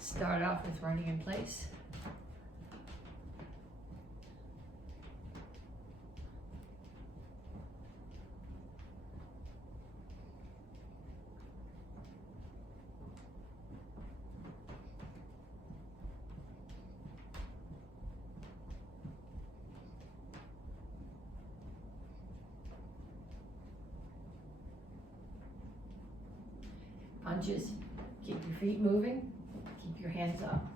Start off with running in place. Punches, keep your feet moving, keep your hands up.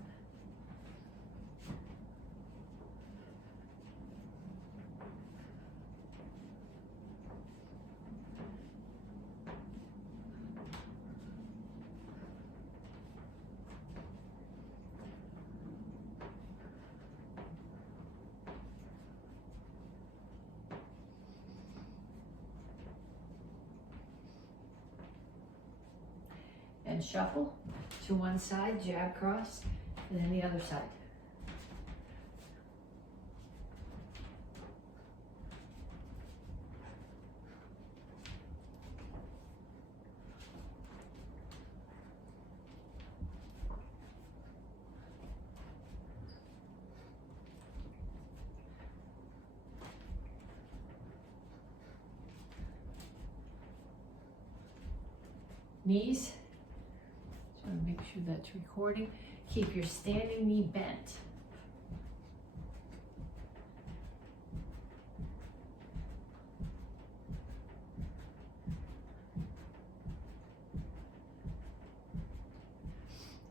And shuffle to one side, jab cross, and then the other side. Knees. So make sure that's recording. Keep your standing knee bent.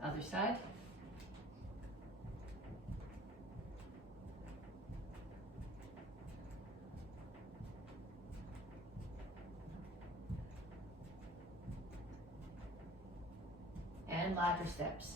Other side. And ladder steps.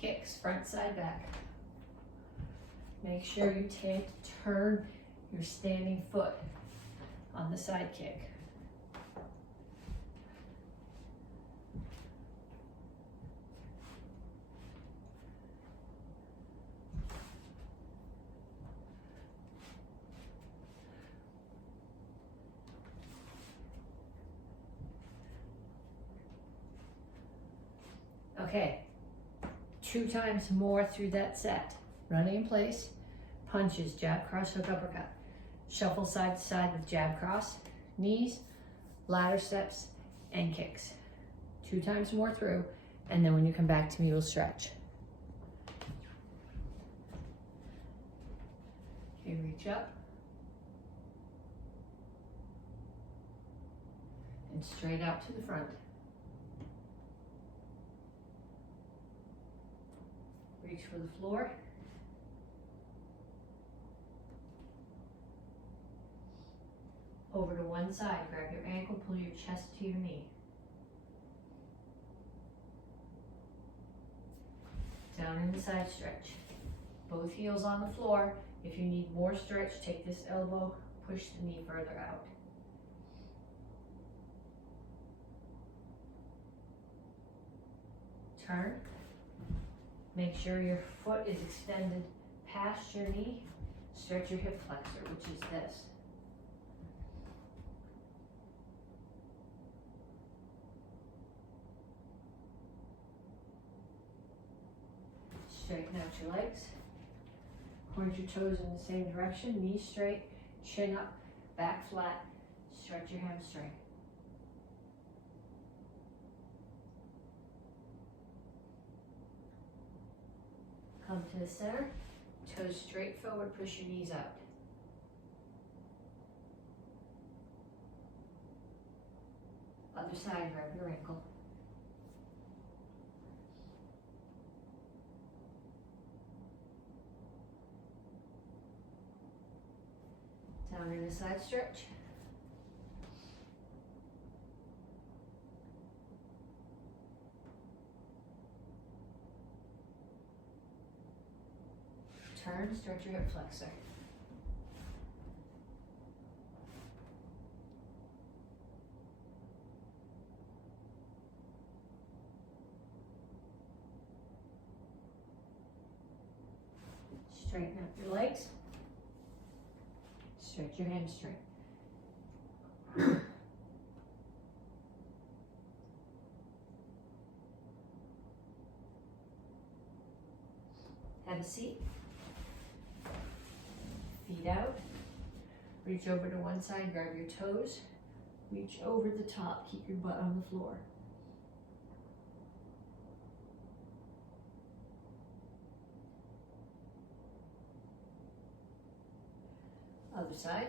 Kicks, front, side, back. Make sure you turn your standing foot on the side kick. Okay. 2 times more through that set. Running in place, punches, jab, cross, hook, uppercut. Shuffle side to side with jab, cross, knees, ladder steps, and kicks. 2 times more through, and then when you come back to me, we'll stretch. Okay, reach up. And straight out to the front. Reach for the floor. Over to one side, grab your ankle, pull your chest to your knee. Down in the side stretch. Both heels on the floor. If you need more stretch, take this elbow, push the knee further out. Turn. Make sure your foot is extended past your knee. Stretch your hip flexor, which is this. Straighten out your legs. Point your toes in the same direction. Knees straight, chin up, back flat. Stretch your hamstring. Come to the center, toes straight forward, push your knees out. Other side, grab your ankle. Down in a side stretch. turn, stretch your hip flexor. Straighten up your legs. Stretch your hamstring. Have a seat. Feet out. Reach over to one side, grab your toes. Reach over the top, keep your butt on the floor. Other side.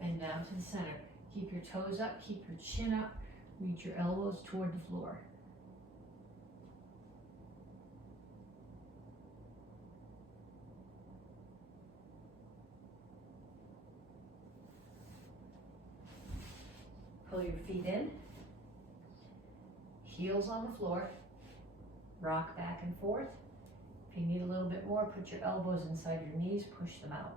And down to the center. Keep your toes up, keep your chin up, reach your elbows toward the floor. Pull your feet in, heels on the floor, rock back and forth. If you need a little bit more, put your elbows inside your knees, push them out.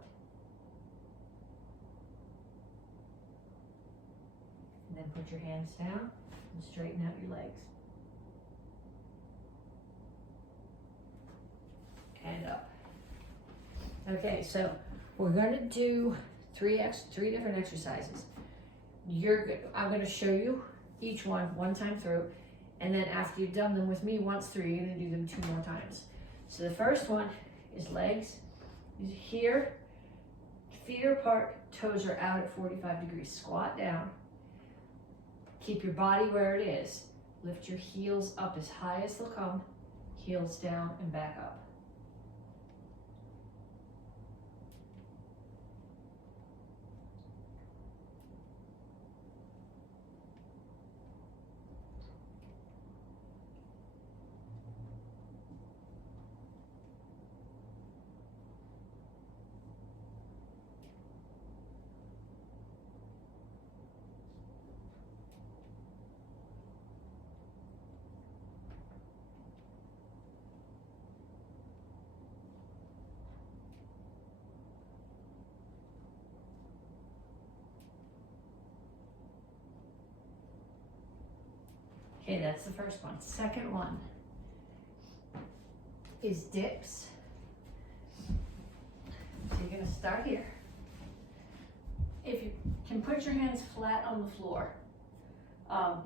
And then put your hands down and straighten out your legs. And up. Okay, so we're gonna do three different exercises. I'm gonna show you each one time through, and then after you've done them with me once through, you're gonna do them 2 more times. So the first one is legs. Here, feet are apart, toes are out at 45 degrees. Squat down. Keep your body where it is. Lift your heels up as high as they'll come, heels down and back up. Okay, that's the first one. Second one is dips. So you're gonna start here. If you can put your hands flat on the floor,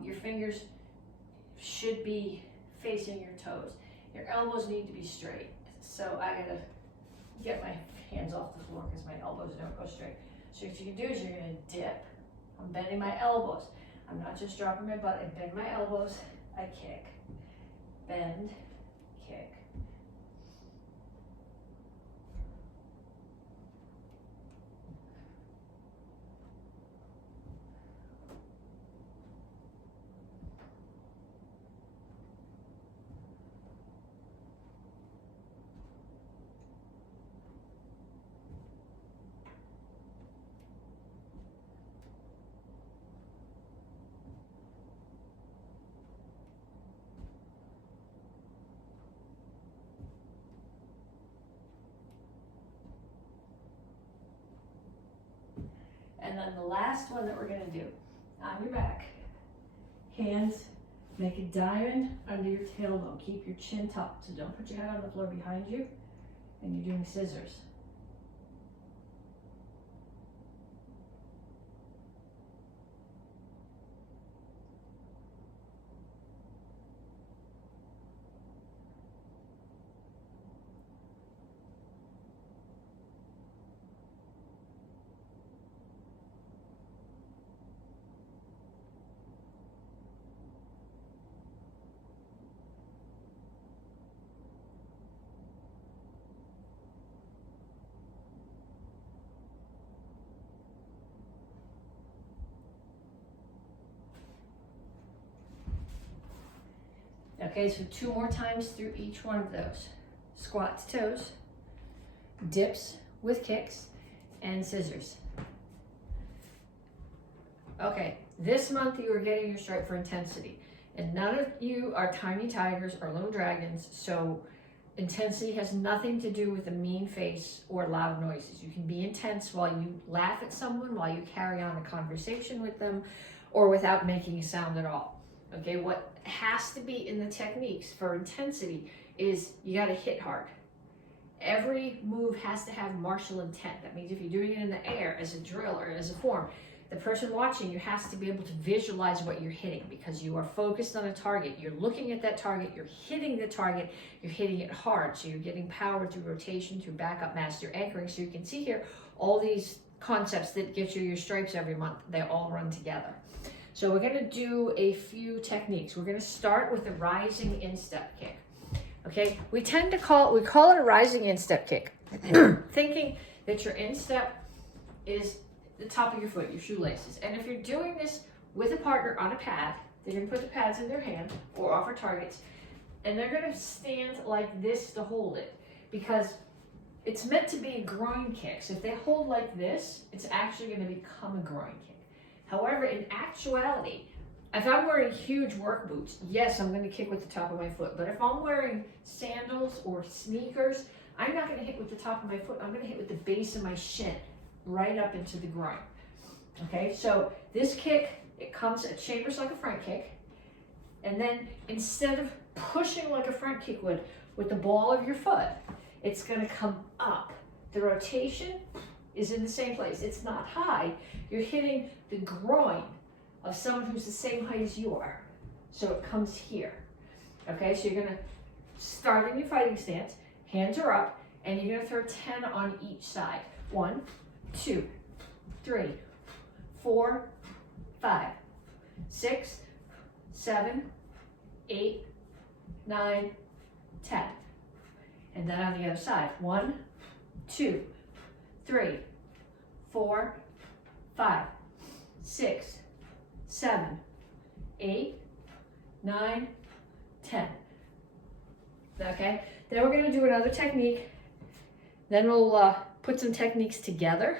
your fingers should be facing your toes. Your elbows need to be straight. So I gotta get my hands off the floor because my elbows don't go straight. So what you can do is you're gonna dip. I'm bending my elbows. I'm not just dropping my butt, I bend my elbows, I kick. Bend, kick. And then the last one that we're gonna do, on your back, hands, make a diamond under your tailbone. Keep your chin tucked, so don't put your head on the floor behind you, and you're doing scissors. Okay, so 2 more times through each one of those. Squat to toes, dips with kicks, and scissors. Okay, this month you are getting your stripe for intensity. And none of you are tiny tigers or little dragons, so intensity has nothing to do with a mean face or loud noises. You can be intense while you laugh at someone, while you carry on a conversation with them, or without making a sound at all. Okay, what has to be in the techniques for intensity is you got to hit hard. Every move has to have martial intent. That means if you're doing it in the air as a drill or as a form, the person watching you has to be able to visualize what you're hitting, because you are focused on a target. You're looking at that target, you're hitting the target, you're hitting it hard. So you're getting power through rotation, through backup mass, you're anchoring. So you can see here all these concepts that get you your stripes every month, they all run together. So we're going to do a few techniques. We're going to start with the rising instep kick. Okay, we call it a rising instep kick, thinking that your instep is the top of your foot, your shoelaces. And if you're doing this with a partner on a pad, they're going to put the pads in their hand or offer targets, and they're going to stand like this to hold it, because it's meant to be a groin kick. So if they hold like this, it's actually going to become a groin kick. However, in actuality, if I'm wearing huge work boots, yes, I'm going to kick with the top of my foot. But if I'm wearing sandals or sneakers, I'm not going to hit with the top of my foot. I'm going to hit with the base of my shin, right up into the groin. Okay, so this kick, it chambers like a front kick. And then instead of pushing like a front kick would with the ball of your foot, it's going to come up. The rotation is in the same place. It's not high. You're hitting the groin of someone who's the same height as you are. So it comes here. Okay, so you're going to start in your fighting stance, hands are up, and you're going to throw 10 on each side. 1, 2, 3, 4, 5, 6, 7, 8, 9, 10. And then on the other side. 1, 2, 3, 4, 5, 6, 7, 8, 9, 10. Okay, then we're going to do another technique. Then we'll put some techniques together.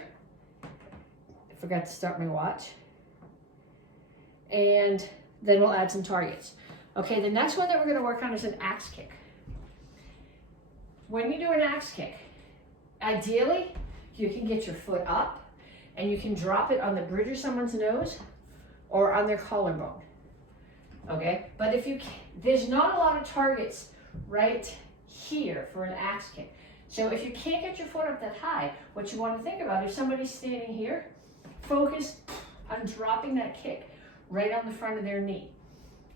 I forgot to start my watch. And then we'll add some targets. Okay, the next one that we're going to work on is an axe kick. When you do an axe kick, ideally, you can get your foot up and you can drop it on the bridge of someone's nose or on their collarbone. Okay, but if you there's not a lot of targets right here for an axe kick. So if you can't get your foot up that high, what you want to think about, if somebody's standing here, focus on dropping that kick right on the front of their knee.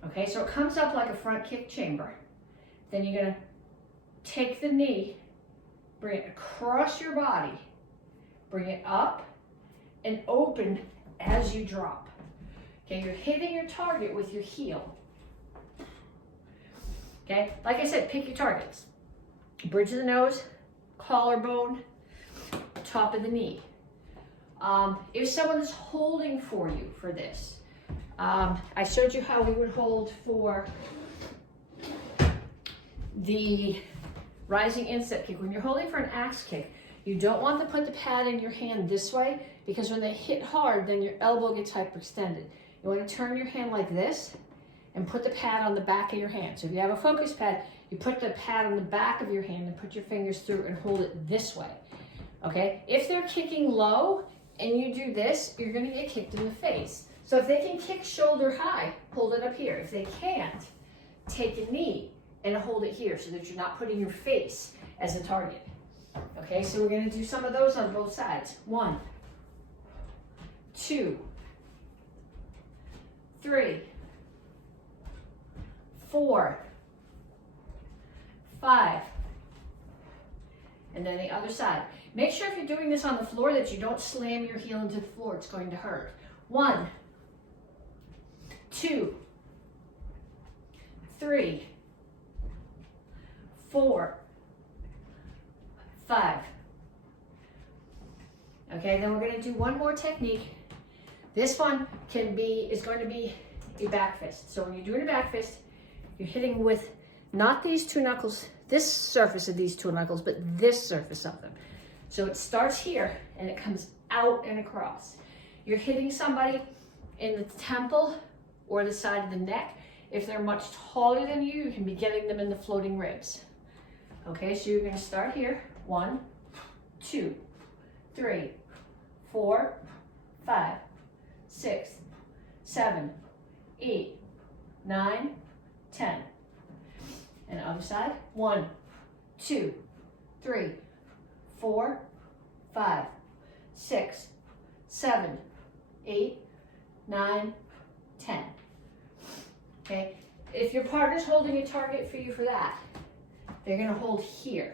Okay, so it comes up like a front kick chamber. Then you're going to take the knee, bring it across your body, bring it up and open as you drop. Okay, you're hitting your target with your heel. Okay, like I said, pick your targets. Bridge of the nose, collarbone, top of the knee. If someone is holding for you for this, I showed you how we would hold for the rising instep kick. When you're holding for an axe kick, you don't want to put the pad in your hand this way, because when they hit hard, then your elbow gets hyperextended. You want to turn your hand like this and put the pad on the back of your hand. So if you have a focus pad, you put the pad on the back of your hand and put your fingers through and hold it this way. Okay? If they're kicking low and you do this, you're going to get kicked in the face. So if they can kick shoulder high, hold it up here. If they can't, take a knee and hold it here so that you're not putting your face as a target. Okay, so we're going to do some of those on both sides. 1, 2, 3, 4, 5, and then the other side. Make sure if you're doing this on the floor that you don't slam your heel into the floor. It's going to hurt. 1, 2, 3, 4, 5. Okay, then we're going to do one more technique. This one is going to be a back fist. So when you're doing a back fist, you're hitting with not these two knuckles, this surface of these two knuckles, but this surface of them. So it starts here and it comes out and across. You're hitting somebody in the temple or the side of the neck. If they're much taller than you, you can be getting them in the floating ribs. Okay, so you're going to start here. 1, 2, 3, 4, 5, 6, 7, 8, 9, 10. And other side. 1, 2, 3, 4, 5, 6, 7, 8, 9, 10. Okay, if your partner's holding a target for you for that, they're going to hold here.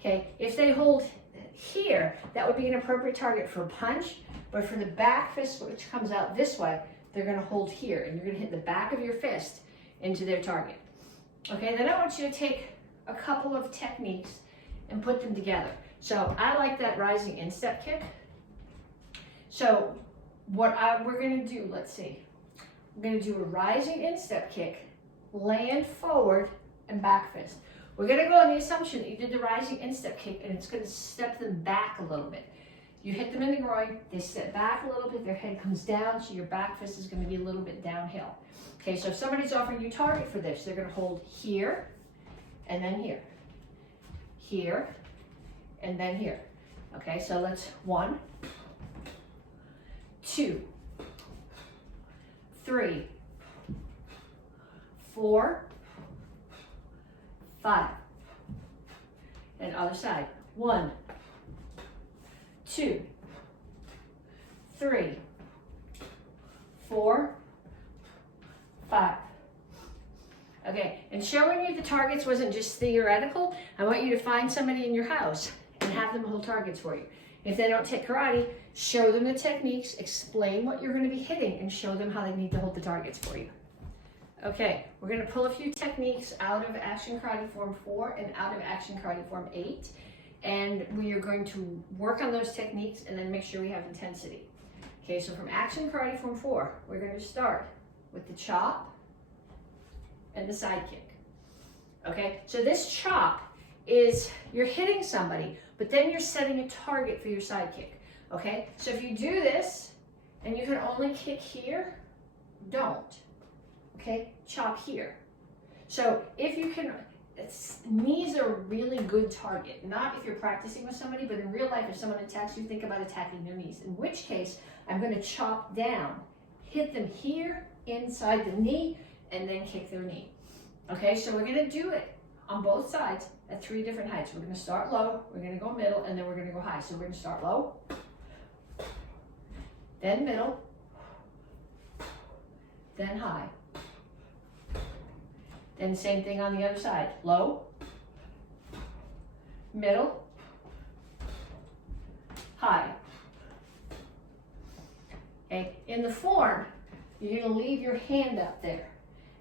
Okay, if they hold here, that would be an appropriate target for a punch, but for the back fist, which comes out this way, they're going to hold here, and you're going to hit the back of your fist into their target. Okay, then I want you to take a couple of techniques and put them together. So I like that rising instep kick. So what we're going to do, let's see. We're going to do a rising instep kick, land forward, and back fist. We're going to go on the assumption that you did the rising instep kick, and it's going to step them back a little bit. You hit them in the groin, they step back a little bit, their head comes down, so your back fist is going to be a little bit downhill. Okay, so if somebody's offering you target for this, they're going to hold here, and then here. Here, and then here. Okay, so let's 1, 2, 3, 4, 5. And other side. 1, 2, 3, 4, 5. Okay, and showing you the targets wasn't just theoretical. I want you to find somebody in your house and have them hold targets for you. If they don't take karate, show them the techniques, explain what you're going to be hitting, and show them how they need to hold the targets for you. Okay, we're going to pull a few techniques out of Action Karate Form 4 and out of Action Karate Form 8. And we are going to work on those techniques and then make sure we have intensity. Okay, so from Action Karate Form 4, we're going to start with the chop and the side kick. Okay, so this chop is you're hitting somebody, but then you're setting a target for your side kick. Okay, so if you do this and you can only kick here, don't. Okay, chop here. So if you can, knees are a really good target. Not if you're practicing with somebody, but in real life, if someone attacks you, think about attacking their knees. In which case, I'm going to chop down, hit them here, inside the knee, and then kick their knee. Okay, so we're going to do it on both sides at 3 different heights. We're going to start low, we're going to go middle, and then we're going to go high. So we're going to start low, then middle, then high. Then same thing on the other side. Low, middle, high. Okay, in the form, you're going to leave your hand up there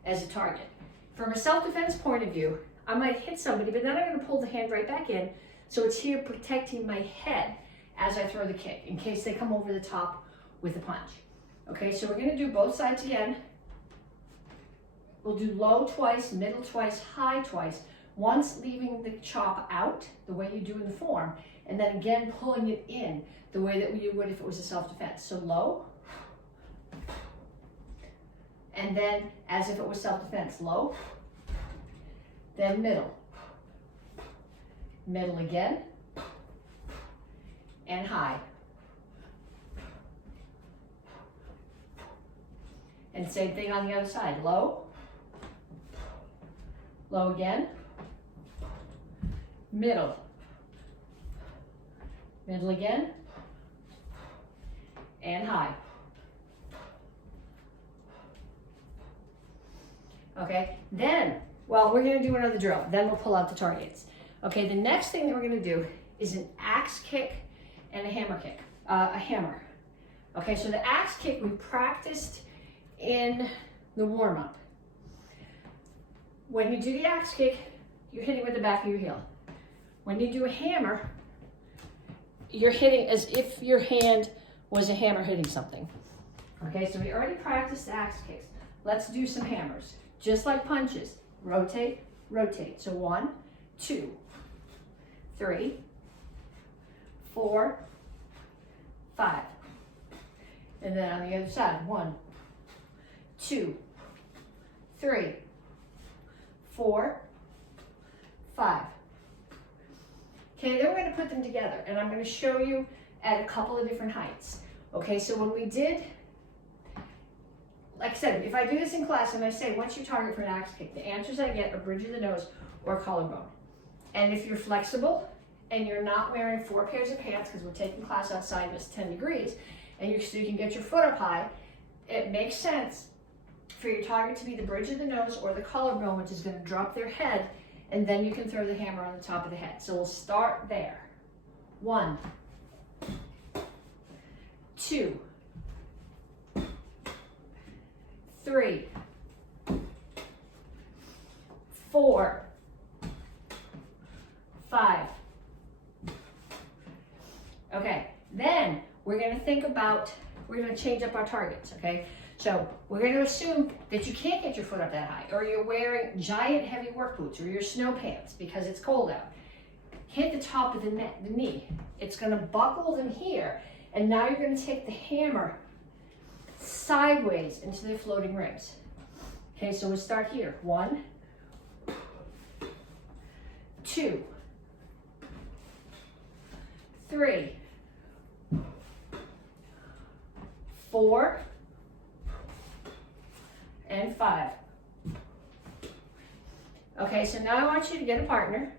as a target. From a self-defense point of view, I might hit somebody, but then I'm going to pull the hand right back in, so it's here protecting my head as I throw the kick, in case they come over the top with a punch. Okay, so we're going to do both sides again. We'll do low twice, middle twice, high twice, once leaving the chop out, the way you do in the form, and then again pulling it in, the way that you would if it was a self-defense. So low, and then as if it was self-defense, low, then middle, middle again, and high. And same thing on the other side, low, low again, middle, middle again, and high. Okay, then, well, we're going to do another drill. Then we'll pull out the targets. Okay, the next thing that we're going to do is an axe kick and a hammer kick, a hammer. Okay, so the axe kick we practiced in the warm-up. When you do the axe kick, you're hitting with the back of your heel. When you do a hammer, you're hitting as if your hand was a hammer hitting something. Okay, so we already practiced the axe kicks. Let's do some hammers. Just like punches, rotate, rotate. So 1, 2, 3, 4, 5. And then on the other side, 1, 2, 3, 4, 5. Okay, then we're going to put them together, and I'm going to show you at a couple of different heights. Okay, so when we did, like I said, if I do this in class and I say, what's your target for an axe kick? The answers I get are bridge of the nose or collarbone. And if you're flexible and you're not wearing 4 pairs of pants, because we're taking class outside and it's 10 degrees, and so you can get your foot up high, it makes sense for your target to be the bridge of the nose or the collarbone, which is going to drop their head, and then you can throw the hammer on the top of the head. So we'll start there. 1, 2, 3, 4, 5. Okay, then we're going to think about, we're going to change up our targets, okay? So we're going to assume that you can't get your foot up that high, or you're wearing giant heavy work boots, or your snow pants because it's cold out. Hit the top of the knee. It's going to buckle them here, and now you're going to take the hammer sideways into the floating ribs. Okay, so we'll start here. 1, 2, 3, 4, and 5. Okay, so now I want you to get a partner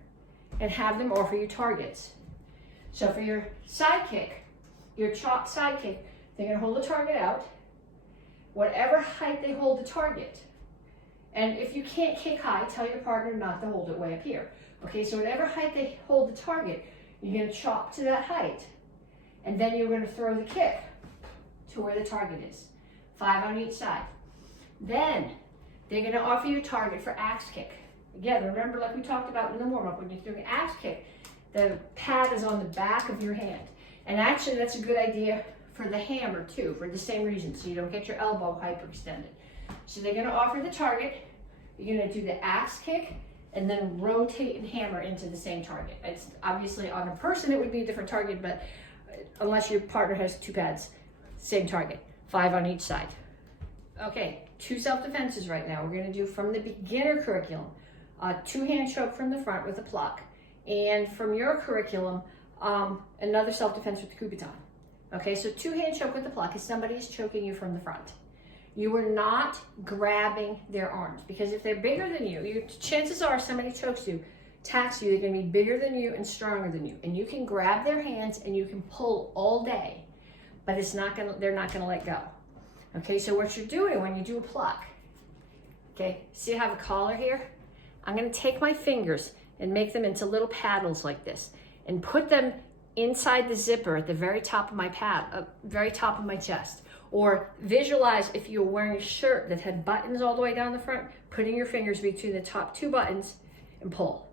and have them offer you targets. So for your side kick, your chop side kick, they're going to hold the target out, whatever height they hold the target. And if you can't kick high, tell your partner not to hold it way up here. Okay, so whatever height they hold the target, you're going to chop to that height, and then you're going to throw the kick to where the target is. 5 on each side. Then they're going to offer you a target for axe kick. Again, remember, like we talked about in the warm-up, when you're doing axe kick, the pad is on the back of your hand. And actually, that's a good idea for the hammer too, for the same reason, so you don't get your elbow hyperextended. So they're going to offer the target. You're going to do the axe kick, and then rotate and hammer into the same target. It's obviously on a person, it would be a different target, but unless your partner has 2 pads, same target. 5 on each side. Okay, 2 self-defenses right now. We're going to do from the beginner curriculum, 2-hand choke from the front with a pluck, and from your curriculum, another self-defense with the kubitan. Okay, so 2-hand choke with the pluck is somebody is choking you from the front. You are not grabbing their arms, because if they're bigger than you, chances are somebody chokes you, attacks you, they're going to be bigger than you and stronger than you, and you can grab their hands and you can pull all day, but they're not going to let go. Okay, so what you're doing when you do a pluck, okay, see I have a collar here? I'm going to take my fingers and make them into little paddles like this and put them inside the zipper at the very top of my very top of my chest. Or visualize if you're wearing a shirt that had buttons all the way down the front, putting your fingers between the top 2 buttons and pull.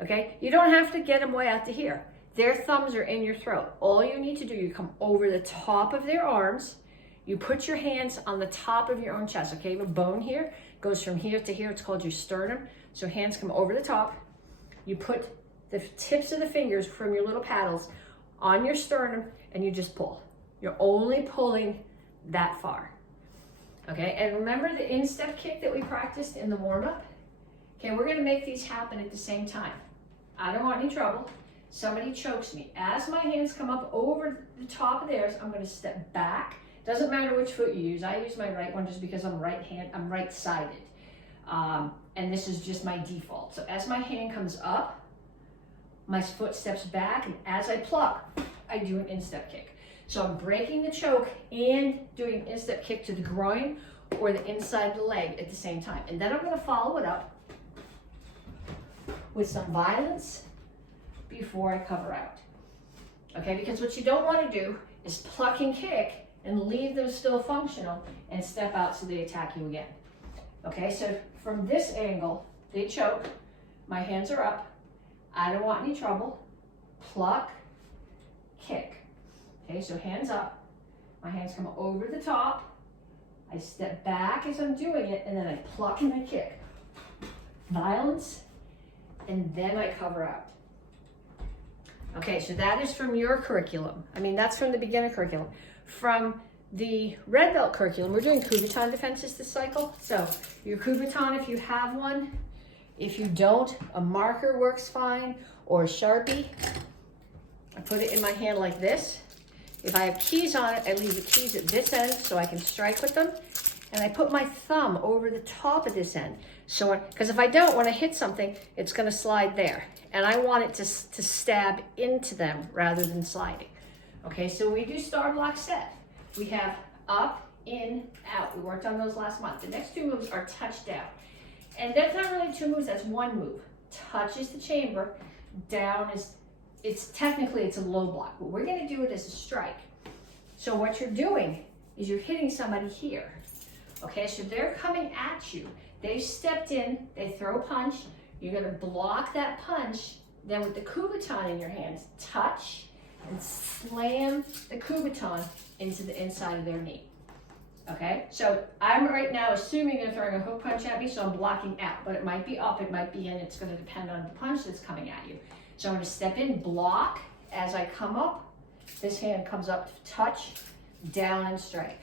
Okay, you don't have to get them way out to here. Their thumbs are in your throat. All you need to do, you come over the top of their arms, you put your hands on the top of your own chest. Okay, you have a bone here, goes from here to here, it's called your sternum. So hands come over the top. You put the tips of the fingers from your little paddles on your sternum and you just pull. You're only pulling that far. Okay, and remember the instep kick that we practiced in the warm-up? Okay, we're gonna make these happen at the same time. I don't want any trouble. Somebody chokes me. As my hands come up over the top of theirs, I'm gonna step back. Doesn't matter which foot you use. I use my right one just because I'm right-sided. And this is just my default. So as my hand comes up, my foot steps back, and as I pluck, I do an instep kick. So I'm breaking the choke and doing an instep kick to the groin or the inside of the leg at the same time. And then I'm going to follow it up with some violence before I cover out. Okay, because what you don't want to do is pluck and kick and leave them still functional and step out so they attack you again. Okay, so from this angle, they choke, my hands are up, I don't want any trouble, pluck, kick. Okay, so hands up, my hands come over the top, I step back as I'm doing it, and then I pluck and I kick. Violence, and then I cover out. Okay, so that is from your curriculum. I mean, that's from the beginner curriculum. From the red belt curriculum, we're doing Kubotan defenses this cycle. So your Kubotan, if you have one, if you don't, a marker works fine, or a Sharpie. I put it in my hand like this. If I have keys on it, I leave the keys at this end so I can strike with them. And I put my thumb over the top of this end. So, because if I don't, when I hit something, it's gonna slide there. And I want it to stab into them rather than sliding. Okay, so we do star block set. We have up, in, out. We worked on those last month. The next two moves are touchdown. And that's not really two moves, that's one move. Touch is the chamber, down is, it's a low block, but we're gonna do it as a strike. So what you're doing is you're hitting somebody here. Okay, so they're coming at you. They've stepped in, they throw a punch, you're gonna block that punch, then with the Kubotan in your hands, touch and slam the Kubotan into the inside of their knee. Okay, so I'm right now assuming they're throwing a hook punch at me, so I'm blocking out, but it might be up, it might be in, it's gonna depend on the punch that's coming at you. So I'm gonna step in, block, as I come up, this hand comes up to touch, down and strike.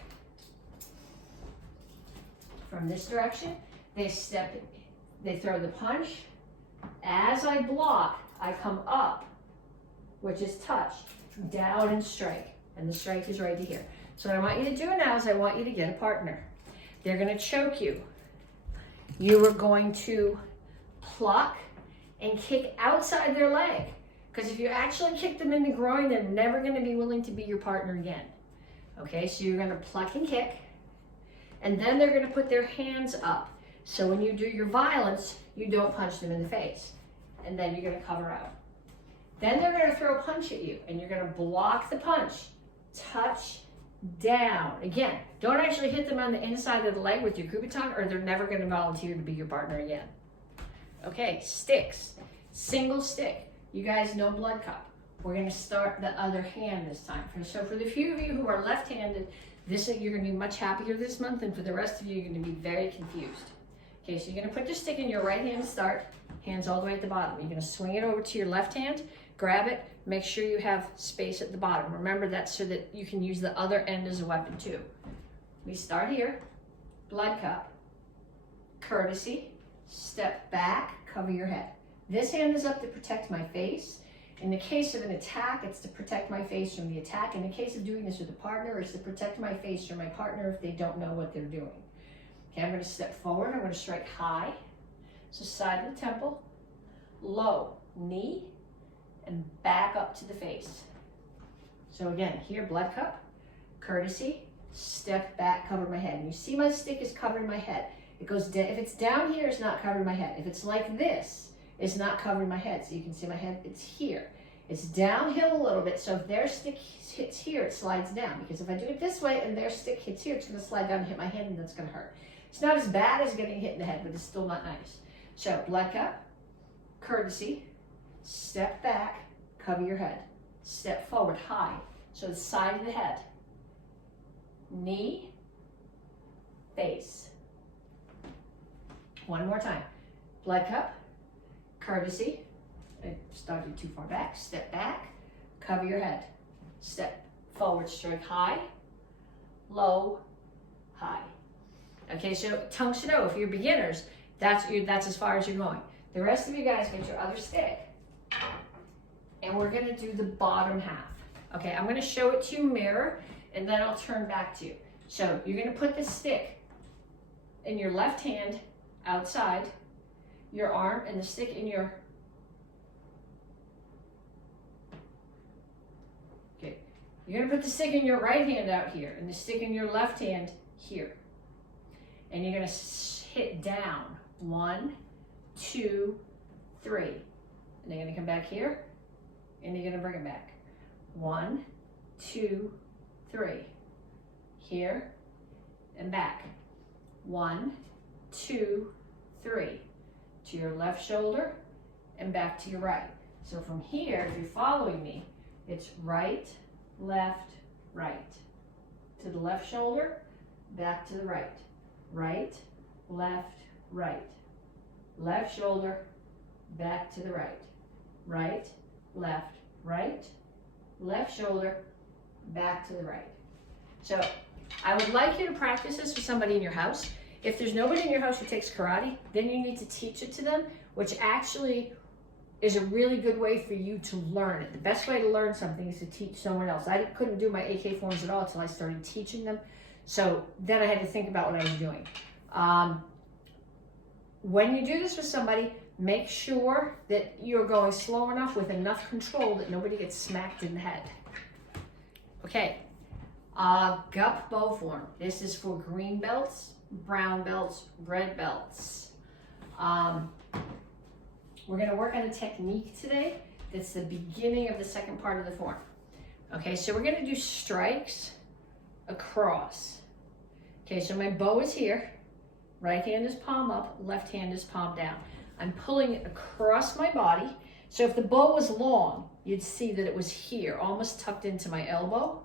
From this direction, they step, they throw the punch. As I block, I come up, which is touch, down and strike. And the strike is right here. So what I want you to do now is I want you to get a partner. They're gonna choke you. You are going to pluck and kick outside their leg. Because if you actually kick them in the groin, they're never gonna be willing to be your partner again. Okay, so you're gonna pluck and kick, and then they're gonna put their hands up. So when you do your violence, you don't punch them in the face. And then you're gonna cover out. Then they're gonna throw a punch at you, and you're gonna block the punch, touch, down. Again, don't actually hit them on the inside of the leg with your Kubotan, or they're never gonna volunteer to be your partner again. Okay, sticks, single stick. You guys know blood cup. We're gonna start the other hand this time. So for the few of you who are left-handed, you're gonna be much happier this month, and for the rest of you, you're gonna be very confused. Okay, so you're gonna put your stick in your right hand to start, hands all the way at the bottom. You're gonna swing it over to your left hand, grab it, make sure you have space at the bottom. Remember, that's so that you can use the other end as a weapon too. We start here, blood cup, courtesy, step back, cover your head. This hand is up to protect my face. In the case of an attack, it's to protect my face from the attack. In the case of doing this with a partner, it's to protect my face from my partner if they don't know what they're doing. Okay, I'm gonna step forward, I'm gonna strike high. So side of the temple, low, knee, and back up to the face. So again, here, blood cup, courtesy, step back, cover my head. And you see my stick is covering my head. It goes down, if it's down here, it's not covering my head. If it's like this, it's not covering my head. So you can see my head, it's here. It's downhill a little bit, so if their stick hits here, it slides down. Because if I do it this way and their stick hits here, it's gonna slide down and hit my hand, and that's gonna hurt. It's not as bad as getting hit in the head, but it's still not nice. So blood cup, courtesy, step back, cover your head. Step forward, high. So the side of the head. Knee, face. One more time. Blood cup, courtesy. I started too far back. Step back, cover your head. Step forward, strike high, low, high. Okay, so Tang Soo Do, if you're beginners, that's as far as you're going. The rest of you guys get your other stick, and we're gonna do the bottom half. Okay, I'm gonna show it to you mirror, and then I'll turn back to you. So you're gonna put the stick in your left hand outside your arm, and the stick in your, okay, you're gonna put the stick in your right hand out here, and the stick in your left hand here. And you're gonna hit down. 1, 2, 3. And they're gonna come back here, and you're gonna bring it back. 1, 2, 3. Here and back. 1, 2, 3. To your left shoulder and back to your right. So from here, if you're following me, it's right, left, right. To the left shoulder, back to the right. Right, left, right. Left shoulder, back to the right. Right, left, right. Left shoulder, back to the right. So I would like you to practice this with somebody in your house. If there's nobody in your house who takes karate, then you need to teach it to them, which actually is a really good way for you to learn it. The best way to learn something is to teach someone else. I couldn't do my AK forms at all until I started teaching them. So then I had to think about what I was doing. When you do this with somebody, make sure that you're going slow enough with enough control that nobody gets smacked in the head. Okay, gup bow form. This is for green belts, brown belts, red belts. We're gonna work on a technique today that's the beginning of the second part of the form. Okay, so we're gonna do strikes across. Okay, so my bow is here. Right hand is palm up, left hand is palm down. I'm pulling it across my body. So if the bow was long, you'd see that it was here, almost tucked into my elbow.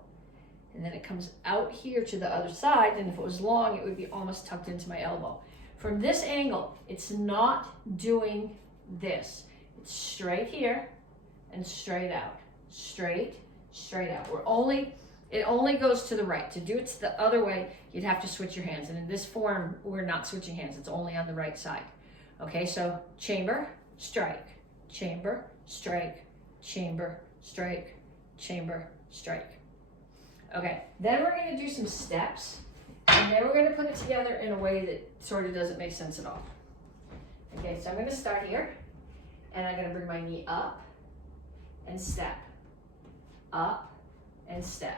And then it comes out here to the other side. And if it was long, it would be almost tucked into my elbow. From this angle, it's not doing this. It's straight here and straight out. Straight, straight out. It only goes to the right. To do it the other way, you'd have to switch your hands. And in this form, we're not switching hands. It's only on the right side. Okay, so chamber, strike, chamber, strike, chamber, strike, chamber, strike. Okay, then we're gonna do some steps, and then we're gonna put it together in a way that sort of doesn't make sense at all. Okay, so I'm gonna start here, and I'm gonna bring my knee up and step, up and step,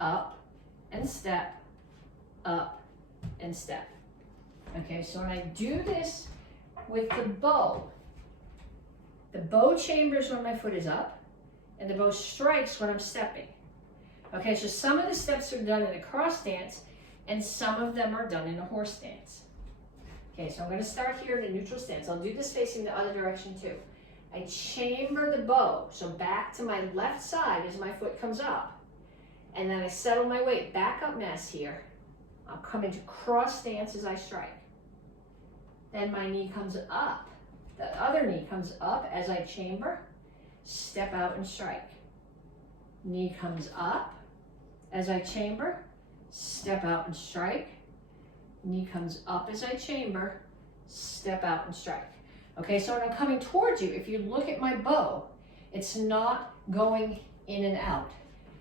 up and step, up and step. Okay, so when I do this with the bow chambers when my foot is up, and the bow strikes when I'm stepping. Okay, so some of the steps are done in a cross stance, and some of them are done in a horse stance. Okay, so I'm gonna start here in a neutral stance. I'll do this facing the other direction too. I chamber the bow, so back to my left side as my foot comes up. And then I settle my weight back up mass here. I'll come into cross stance as I strike. Then my knee comes up. The other knee comes up as I chamber, step out and strike. Knee comes up as I chamber, step out and strike. Knee comes up as I chamber, step out and strike. Okay, so when I'm coming towards you, if you look at my bow, it's not going in and out.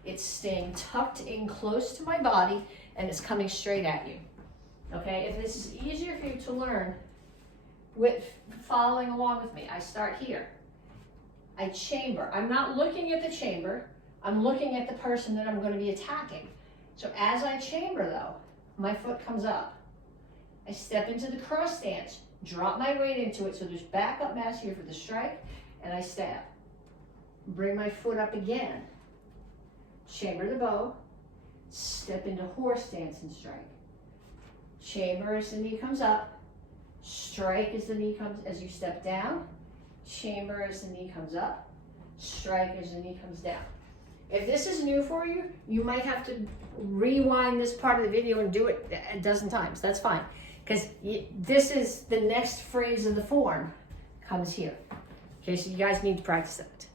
It's staying tucked in close to my body, and it's coming straight at you. Okay, if this is easier for you to learn with following along with me, I start here. I chamber. I'm not looking at the chamber. I'm looking at the person that I'm going to be attacking. So as I chamber though, my foot comes up. I step into the cross stance, drop my weight into it so there's backup mass here for the strike, and I stab. Bring my foot up again. Chamber the bow, step into horse stance and strike. Chamber as the knee comes up, strike as the knee comes, as you step down, chamber as the knee comes up, strike as the knee comes down. If this is new for you, you might have to rewind this part of the video and do it a dozen times. That's fine, because this is the next phrase of the form comes here. Okay, so you guys need to practice that.